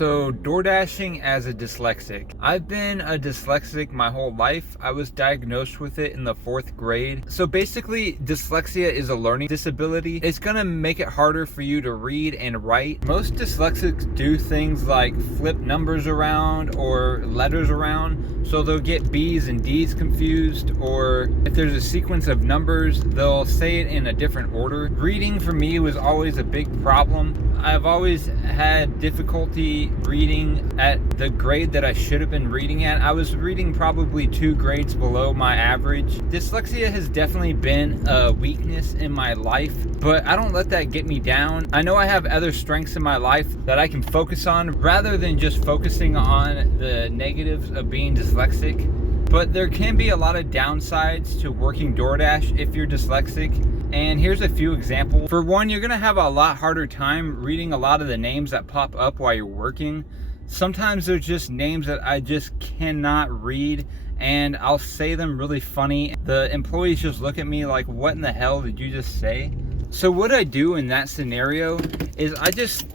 So, Doordashing as a dyslexic. I've been a dyslexic my whole life. I was diagnosed with it in the 4th grade. So basically, dyslexia is a learning disability. It's gonna make it harder for you to read and write. Most dyslexics do things like flip numbers around or letters around. So they'll get B's and D's confused, or if there's a sequence of numbers, they'll say it in a different order. Reading for me was always a big problem. I've always had difficulty reading at the grade that I should have been reading at. I was reading probably 2 grades below my average. Dyslexia has definitely been a weakness in my life, but I don't let that get me down. I know I have other strengths in my life that I can focus on rather than just focusing on the negatives of being dyslexic. But there can be a lot of downsides to working Doordash if you're dyslexic. And here's a few examples. For one, you're gonna have a lot harder time reading a lot of the names that pop up while you're working. Sometimes there's just names that I just cannot read, and I'll say them really funny. The employees just look at me like, what in the hell did you just say? So what I do in that scenario is I just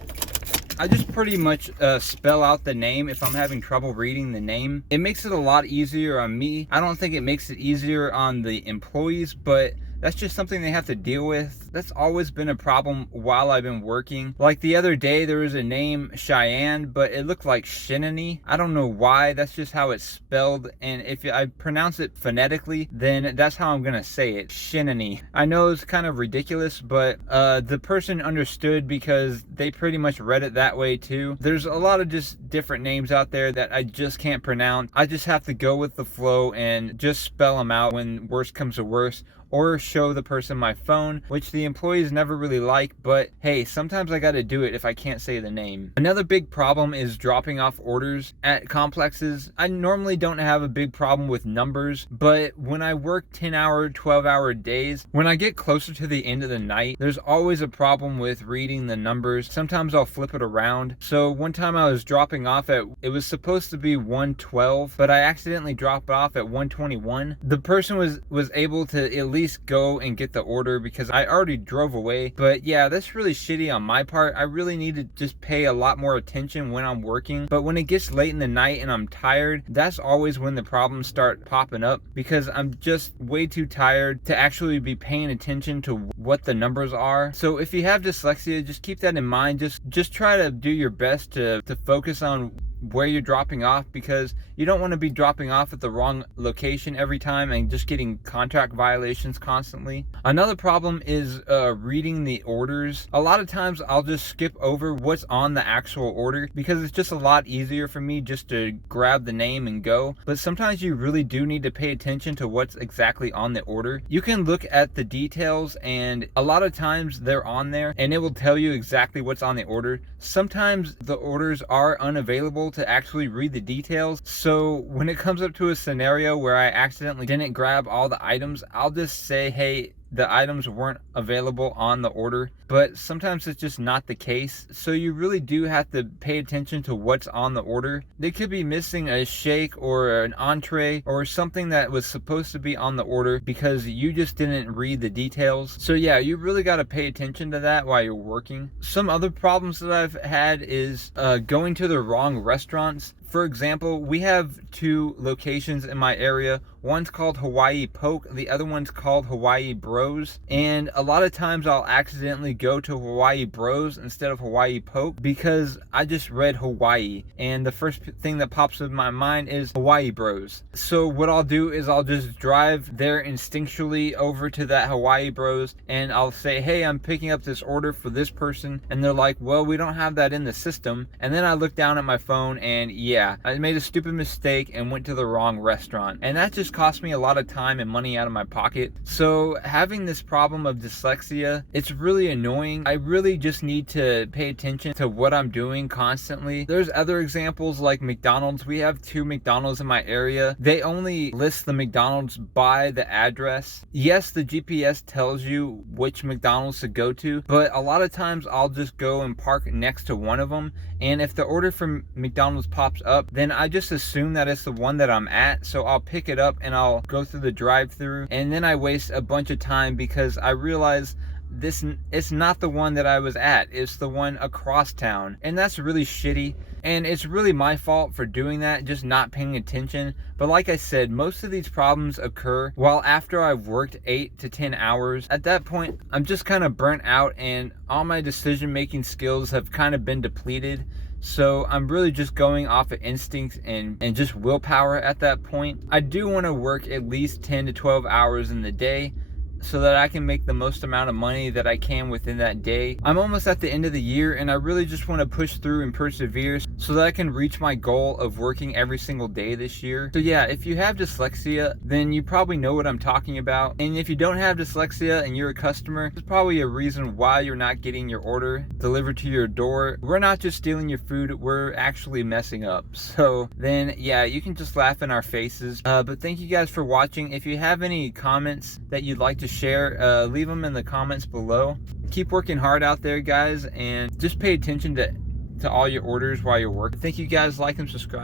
pretty much spell out the name if I'm having trouble reading the name. It makes it a lot easier on me. I don't think it makes it easier on the employees, but that's just something they have to deal with. That's always been a problem while I've been working. Like the other day, there was a name Cheyenne, but it looked like Shinany. I don't know why, that's just how it's spelled. And if I pronounce it phonetically, then that's how I'm gonna say it, Shinany. I know it's kind of ridiculous, but the person understood because they pretty much read it that way too. There's a lot of just different names out there that I just can't pronounce. I just have to go with the flow and just spell them out when worst comes to worst, or show the person my phone, which the employees never really like, but hey, sometimes I gotta do it if I can't say the name. Another big problem is dropping off orders at complexes. I normally don't have a big problem with numbers, but when I work 10-hour, 12-hour days, when I get closer to the end of the night, there's always a problem with reading the numbers. Sometimes I'll flip it around. So one time I was dropping off at, it was supposed to be 112, but I accidentally dropped off at 121. The person was able to at least go and get the order because I already drove away. But yeah, that's really shitty on my part. I really need to just pay a lot more attention when I'm working. But when it gets late in the night and I'm tired, that's always when the problems start popping up, because I'm just way too tired to actually be paying attention to what the numbers are. So if you have dyslexia, just keep that in mind. Just try to do your best to focus on where you're dropping off, because you don't want to be dropping off at the wrong location every time and just getting contract violations constantly. Another problem is reading the orders. A lot of times I'll just skip over what's on the actual order because it's just a lot easier for me just to grab the name and go. But sometimes you really do need to pay attention to what's exactly on the order. You can look at the details, and a lot of times they're on there and it will tell you exactly what's on the order. Sometimes the orders are unavailable to actually read the details. So when it comes up to a scenario where I accidentally didn't grab all the items, I'll just say, hey, the items weren't available on the order. But sometimes it's just not the case. So you really do have to pay attention to what's on the order. They could be missing a shake or an entree or something that was supposed to be on the order because you just didn't read the details. So yeah, you really got to pay attention to that while you're working. Some other problems that I've had is going to the wrong restaurants. For example, we have 2 locations in my area. One's called Hawaii Poke, the other one's called Hawaii Bros. And a lot of times I'll accidentally go to Hawaii Bros instead of Hawaii Poke because I just read Hawaii, and the first thing that pops in my mind is Hawaii Bros. So what I'll do is I'll just drive there instinctually over to that Hawaii Bros, and I'll say, hey, I'm picking up this order for this person, and they're like, well, we don't have that in the system. And then I look down at my phone, and yeah, I made a stupid mistake and went to the wrong restaurant, and that just cost me a lot of time and money out of my pocket. So having this problem of dyslexia, it's really annoying. I really just need to pay attention to what I'm doing constantly. There's other examples like McDonald's. We have 2 McDonald's in my area. They only list the McDonald's by the address. Yes, the GPS tells you which McDonald's to go to, but a lot of times I'll just go and park next to one of them, and if the order from McDonald's pops up, then I just assume that it's the one that I'm at, so I'll pick it up and I'll go through the drive-thru, and then I waste a bunch of time because I realize it's not the one that I was at. It's the one across town, and that's really shitty. And it's really my fault for doing that, just not paying attention. But like I said, most of these problems occur while after I've worked 8 to 10 hours. At that point, I'm just kind of burnt out, and all my decision-making skills have kind of been depleted. So I'm really just going off of instinct and just willpower at that point. I do want to work at least 10 to 12 hours in the day, so that I can make the most amount of money that I can within that day. I'm almost at the end of the year, and I really just want to push through and persevere so that I can reach my goal of working every single day this year. So yeah, if you have dyslexia, then you probably know what I'm talking about. And if you don't have dyslexia and you're a customer, there's probably a reason why you're not getting your order delivered to your door. We're not just stealing your food, we're actually messing up. So then yeah, you can just laugh in our faces. But thank you guys for watching. If you have any comments that you'd like to share, leave them in the comments below. Keep working hard out there, guys, and just pay attention to all your orders while you're working. Thank you guys. Like and subscribe.